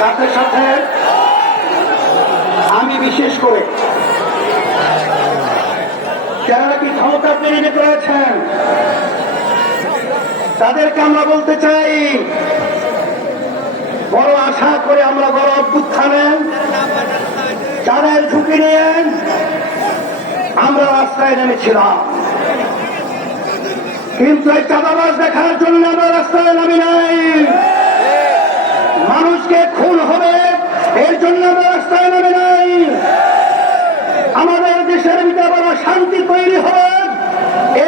সাথে সাথে আমি বিশেষ করে যারা নাকি ক্ষমতা তৈরি করেছেন, তাদেরকে আমরা বলতে চাই, বড় আশা করে আমরা বড় অভ্যুত্থানে চাঁদের ঝুঁকি নিয়ে আমরা রাস্তায় নেমেছিলাম। কিন্তু এই চাঁদাবাজ দেখার জন্য আমরা রাস্তায় নামি নাই। মানুষকে খুন হবে, এর জন্য আমরা রাস্তায় নামে নাই আমাদের দেশের ভিতরে শান্তি তৈরি হবে,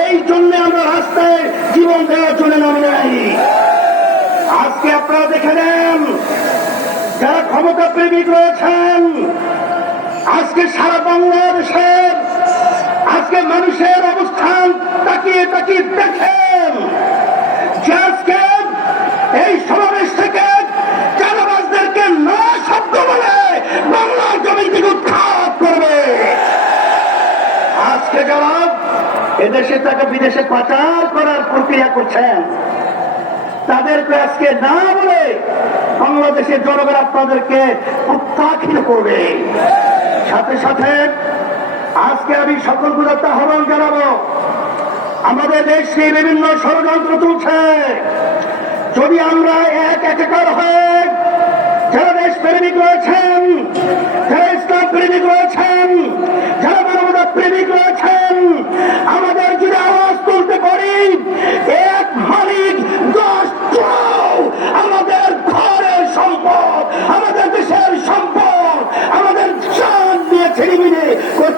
এই জন্য আমরা রাস্তায় জীবন দেওয়ার জন্য নামে নাই আজকে আপনারা দেখে নেন, যারা ক্ষমতা প্রেমিক রয়েছেন, আজকে সারা বাংলাদেশের আজকে মানুষের অবস্থান তাকিয়ে তাকিয়ে দেখেন যে আজকে এই সমাবেশ থেকে চাঁদাবাজদেরকে না শব্দ বলে বাংলার জমি থেকে উৎখাত করবে আজকে যারা এদেশে টাকা বিদেশে পাচার করার প্রক্রিয়া করছেন। তাদেরকে আজকে না বলে বাংলাদেশের জনগণ আপনাদেরকে প্রত্যাখ্যান করবে। সাথে সাথে আজকে আমি সকল গুলোতে আহ্বান জানাব, আমাদের দেশে বিভিন্ন ষড়যন্ত্র চলছে। যদি আমরা এক একাকার হয়ে যারা দেশ প্রেমিক রয়েছেন, যারা ইসলাম প্রেমিক রয়েছেন, যারা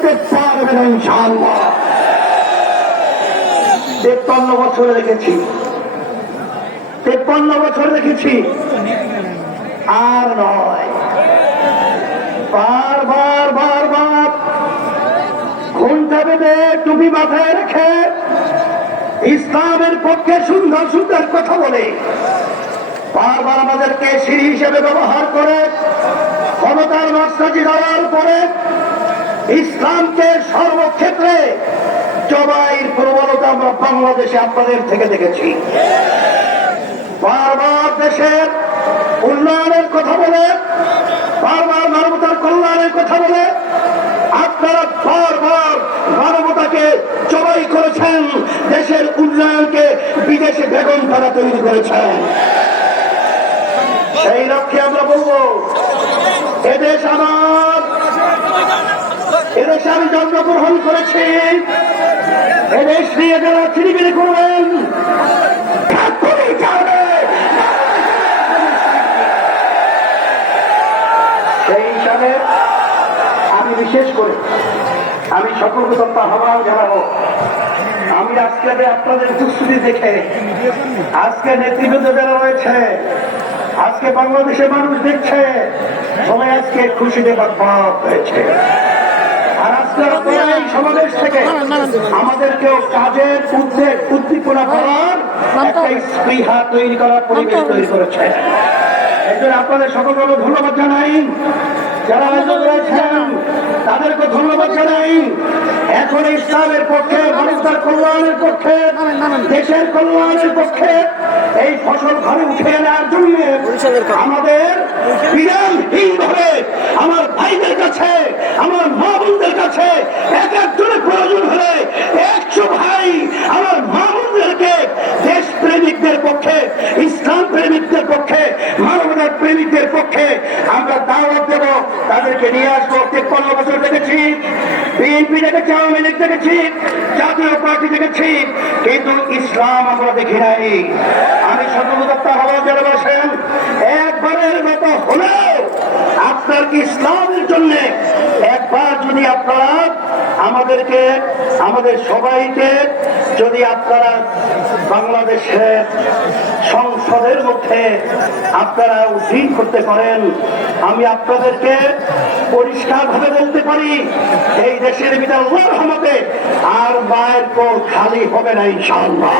করতে পারবে না ইনশাআল্লাহ। তেপ্পান্ন বছরে রেখেছি। তেপ্পান্ন বছর রেখেছি। আর নয়। বার বার বার বার। ঘণ্টা বেঁধে টুপি মাথায় রেখে ইসলামের পক্ষে সুন্দর সুন্দর কথা বলে। বারবার আমাদেরকে সিঁড়ি হিসেবে ব্যবহার করে, ক্ষমতার মাস্টাজি দেওয়ার পরে ইসলামকে সর্বক্ষেত্রে জবাইয়ের প্রবণতা আমরা বাংলাদেশে আপনাদের থেকে দেখেছি। বারবার দেশের উন্নয়নের কথা বলে, বারবার মানবতার কল্যাণের কথা বলে, আপনারা বারবার মানবতাকে জবাই করেছেন, দেশের উন্নয়নকে বিদেশে বেগম তারা তৈরি করেছেন। সেই লক্ষ্যে আমরা বলব, এদেশ আমার আমি জন্মগ্রহণ করেছি। এদেশ নিয়ে যারা ছিড়িবিড়ি করবেন আমি বিশেষ করে, আমি সকলকে তত্ত্ব আহ্বান জানাব। আমি আজকে আপনাদের উপস্থিতি দেখে, আজকে নেতৃবৃন্দ যারা রয়েছে, আজকে বাংলাদেশের মানুষ দেখছে, সবাই আজকে খুশিতে বাদ হয়েছে আর আজকে আপনারা এই সমাবেশ থেকে আমাদেরকেও কাজের উদ্বেগ উদ্দীপনা করার একটা স্পৃহা তৈরি করার পরিবেশ তৈরি করেছে। এই আপনাদের সকলকে আমি ধন্যবাদ জানাই। যারা রয়েছেন তাদেরকে ধন্যবাদ জানাই। এখন ইসলামের পক্ষে মানুষের কল্যাণের পক্ষে দেশের কল্যাণের পক্ষে এই ফসল ঘরে উঠে নেওয়ার জন্য আমাদের ভাইদের কাছে আমার মা বোনদের কাছে এক একজনের প্রয়োজন হলে একশো ভাই আমার মা বোনদেরকে দেশ প্রেমিকদের পক্ষে ইসলাম প্রেমিকদের পক্ষে, মানবতার প্রেমিকদের পক্ষে আমরা দাওয়াত দেব। তাদেরকে নিয়ে আসব। তেপ্পান্ন বছর দেখেছি। বিএনপি দেখেছি, আওয়ামী লীগ দেখেছি, জাতীয় পার্টি দেখেছি। কিন্তু ইসলাম আমরা দেখি নাই। আমি সতর্কতা আহ্বান জানাবাসেন একবারের মতো হলেও আপনার কি ইসলামের জন্য একবার যদি আপনারা আমাদেরকে, আমাদের সবাইকে যদি আপনারা বাংলাদেশের সংসদের মধ্যে আপনারা উদ্দিন করতে পারেন, আমি আপনাদেরকে পরিষ্কার ভাবে বলতে পারি, এই দেশের ভিতরে রহমতে আর মায়ের পর খালি হবে না ইনশাআল্লাহ।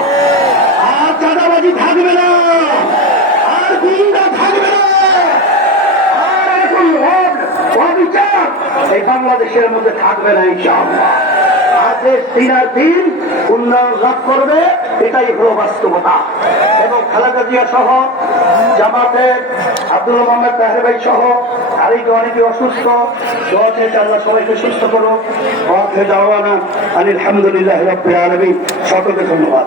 আর চাঁদাবাজি থাকবে না। আর গুন্ডা থাকবে না আর এরকম হক অবিচার এই বাংলাদেশের মধ্যে থাকবে না দিন, উন্নয়ন লাভ করবে, এটাই হলো বাস্তবতা। এবং খালেদা জিয়া সহ, জামাতে আব্দুল মোহাম্মদ তাহের ভাই সহ অসুস্থ, দোয়া সবাইকে সুস্থ করো ওয়াকে দাওয়ানা আলহামদুলিল্লাহ রব্বিল আলামিন। সকলকে ধন্যবাদ।